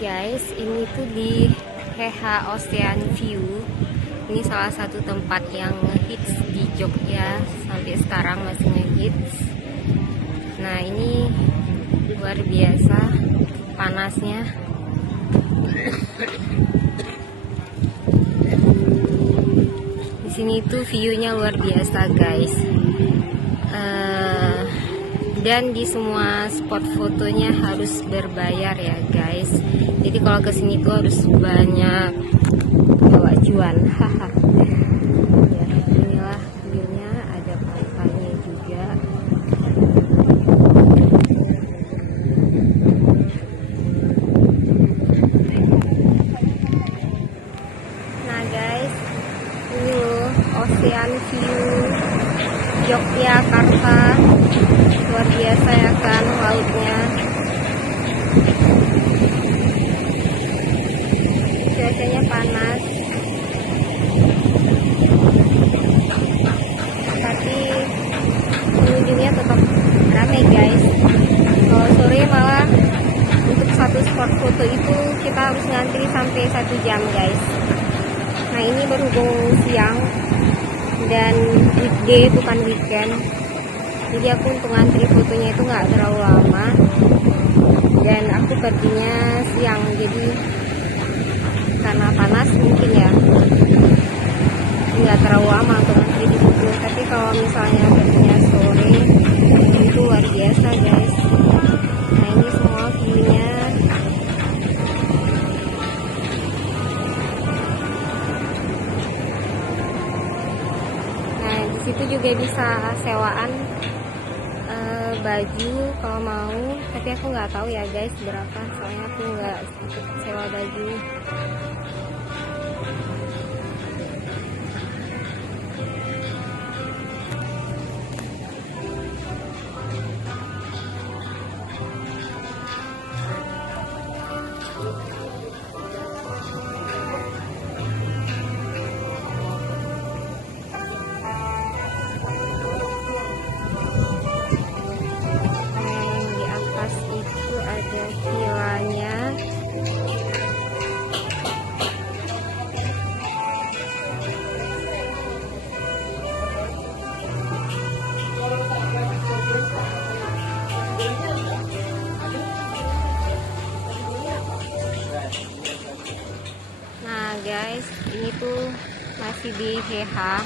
Guys, ini tuh di Heha Ocean View. Ini salah satu tempat yang ngehits di Jogja, sampai sekarang masih ngehits. Nah, ini luar biasa panasnya. Di sini tuh view-nya luar biasa, guys. Dan di semua spot fotonya harus berbayar ya, guys. Jadi kalau kesini tuh harus banyak bawa cuan. Haha. Ya, inilah view-nya, ada pantainya juga. Nah, guys, ini loh Ocean View Yogyakarta. Luar biasa ya kan lautnya. Cuacanya panas, tapi pengunjungnya tetap ramai, guys. Kalau sore malah untuk satu spot foto itu kita harus ngantri sampai 1 jam, guys. Nah, ini berhubung siang dan weekday bukan weekend, jadi aku untuk ngantri fotonya itu nggak terlalu lama, dan aku perginya siang, jadi karena panas mungkin ya nggak terlalu lama untuk ngantri di situ. Tapi kalau misalnya perginya sore itu luar biasa, guys. Nah, ini semua view-nya. Nah, di situ juga bisa sewaan baju kalau mau, tapi aku nggak tahu ya, guys, berapa, soalnya aku nggak sewa baju. Ada vilanya. Nah, guys, ini tuh masih di Heha.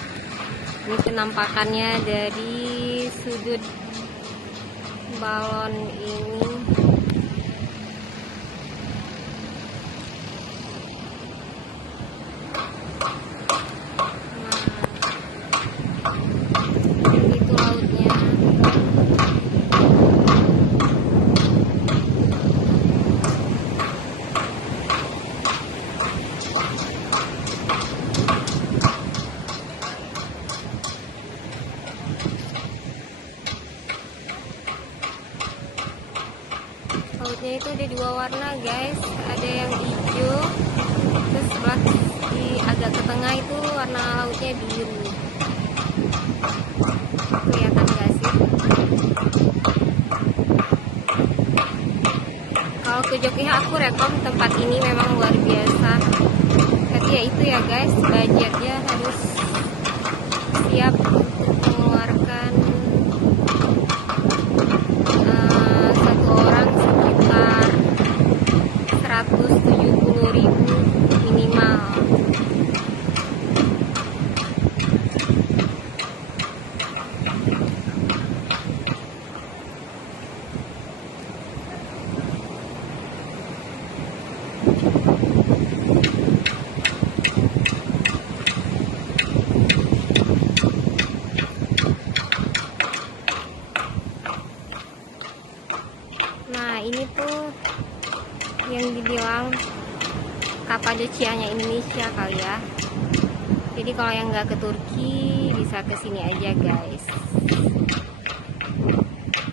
Ini penampakannya dari sudut balon ini. Itu lautnya. Lautnya itu ada 2 warna, guys. Ada yang hijau, terus sebelah di agak ke tengah itu warna lautnya biru. Kelihatan gak sih? Kalau ke Jogja aku rekom tempat ini, memang luar biasa. Tapi ya itu ya, guys, budgetnya harus siap untuk mengeluarkan satu orang sekitar 170.000 minimal. Nah, ini tuh yang dibilang Kapadocia-nya Indonesia kali ya. Jadi kalau yang nggak ke Turki bisa ke sini aja, guys.